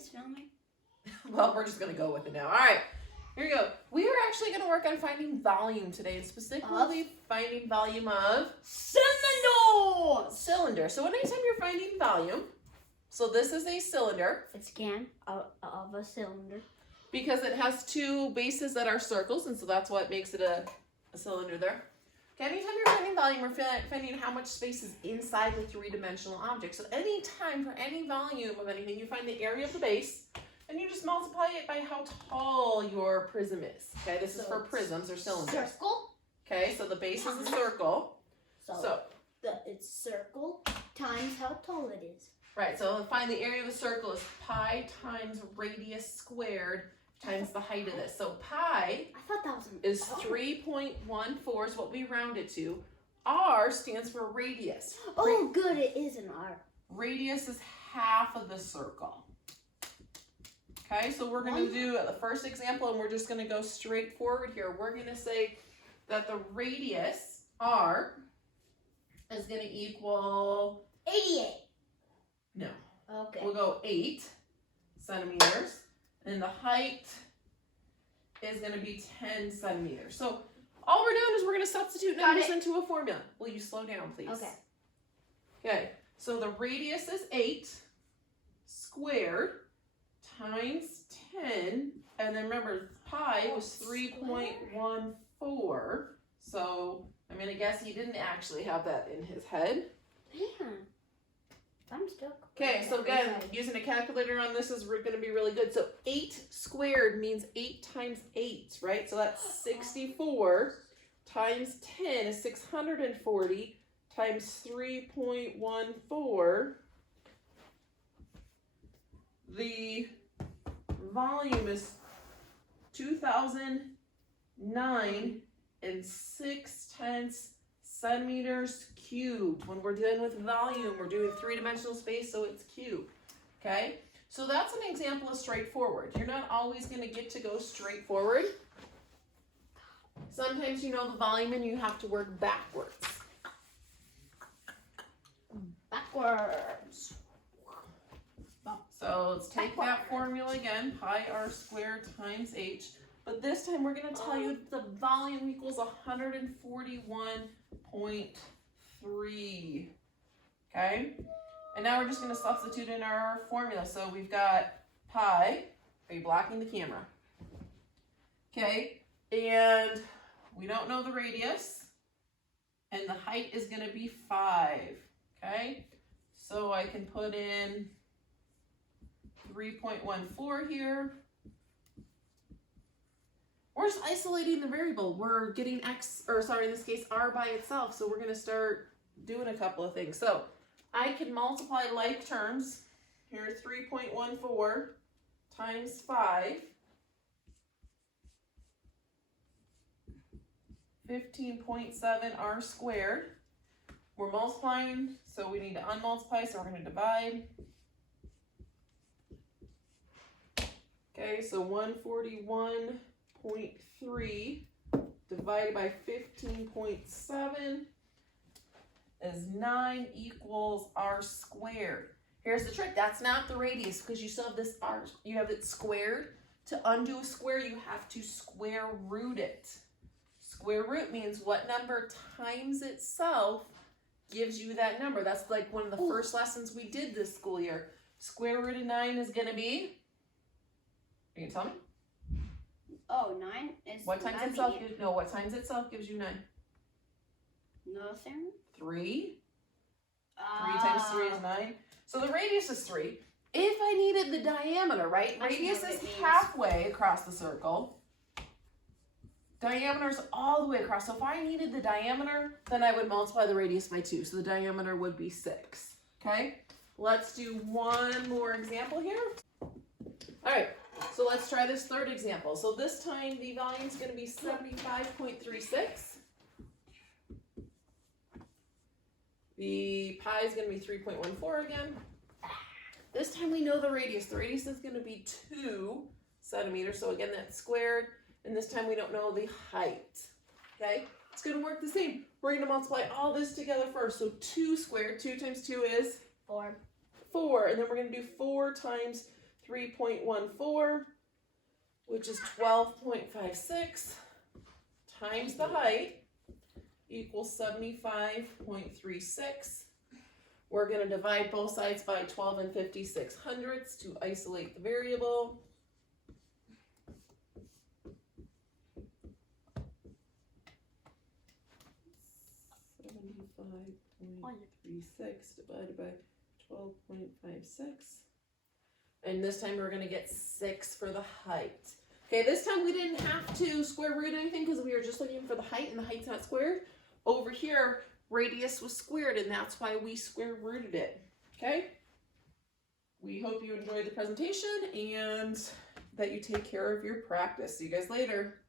is filming? Well, we're just going to go with it now. All right. Here we go. We are actually going to work on finding volume today, and specifically finding volume of cylinder. So anytime you're finding volume, so this is a cylinder. It's a can of a cylinder. Because it has two bases that are circles, and so that's what makes it a cylinder there. Okay, anytime you're finding volume, we're finding how much space is inside the three-dimensional object. So anytime for any volume of anything, you find the area of the base, and you just multiply it by how tall your prism is. Okay, this is for prisms or cylinders. Circle. Okay, so the base is a circle. So it's circle times how tall it is. Right, so find the area of a circle is pi times radius squared times the height of this. So pi I thought that was is 3.14 is what we rounded to. R stands for radius. Oh, good, it is an R. Radius is half of the circle. Okay, so we're going to do the first example, and we're just going to go straight forward here. We're going to say that the radius, R, is going to equal 88. No. Okay. We'll go 8 centimeters. And the height is going to be 10 centimeters. So all we're doing is we're going to substitute numbers into a formula. Will you slow down, please? Okay. Okay. So the radius is 8 squared times 10. And then remember, pi was 3.14. So I'm going to guess he didn't actually have that in his head. Man. I'm stuck. Okay, so again, using a calculator on this is going to be really good. So 8 squared means 8 times 8, right? So that's 64 times 10 is 640 times 3.14. The volume is 2,009 and 6/10 centimeters cubed. When we're dealing with volume, we're doing three-dimensional space, so it's cubed. Okay? So that's an example of straightforward. You're not always going to get to go straight forward. Sometimes you know the volume and you have to work backwards. Backwards. So let's take that formula again, pi r squared times h. But this time we're going to tell you the volume equals 141.3. Okay? And now we're just going to substitute in our formula. So we've got pi. Are you blocking the camera? Okay. And we don't know the radius. And the height is going to be 5. Okay? So I can put in 3.14 here. We're just isolating the variable. We're getting in this case, r by itself. So we're going to start doing a couple of things. So I can multiply like terms. Here's 3.14 times 5. 15.7 r squared. We're multiplying, so we need to unmultiply, so we're going to divide. Okay, so 141.3 divided by 15.7 is 9 equals r squared. Here's the trick. That's not the radius because you still have this r. You have it squared. To undo a square, you have to square root it. Square root means what number times itself gives you that number. That's like one of the first lessons we did this school year. Square root of 9 is going to be, are you going to tell me? Oh, 9 is... What times itself gives, no, what times itself gives you 9? Nothing. 3. 3 times 3 is 9. So the radius is 3. If I needed the diameter, right? Radius is halfway across the circle. Diameter is all the way across. So if I needed the diameter, then I would multiply the radius by 2. So the diameter would be 6. Okay? Let's do one more example here. All right. So let's try this third example. So this time the volume is going to be 75.36. The pi is going to be 3.14 again. This time we know the radius. The radius is going to be 2 centimeters. So again, that's squared. And this time we don't know the height. Okay? It's going to work the same. We're going to multiply all this together first. So 2 squared. 2 times 2 is? 4. 4. And then we're going to do 4 times 3.14, which is 12.56 times the height equals 75.36. We're going to divide both sides by 12 and 56/100ths to isolate the variable. 75.36 divided by 12.56. And this time we're going to get 6 for the height. Okay, this time we didn't have to square root anything because we were just looking for the height, and the height's not squared. Over here, radius was squared, and that's why we square rooted it. Okay? We hope you enjoyed the presentation and that you take care of your practice. See you guys later.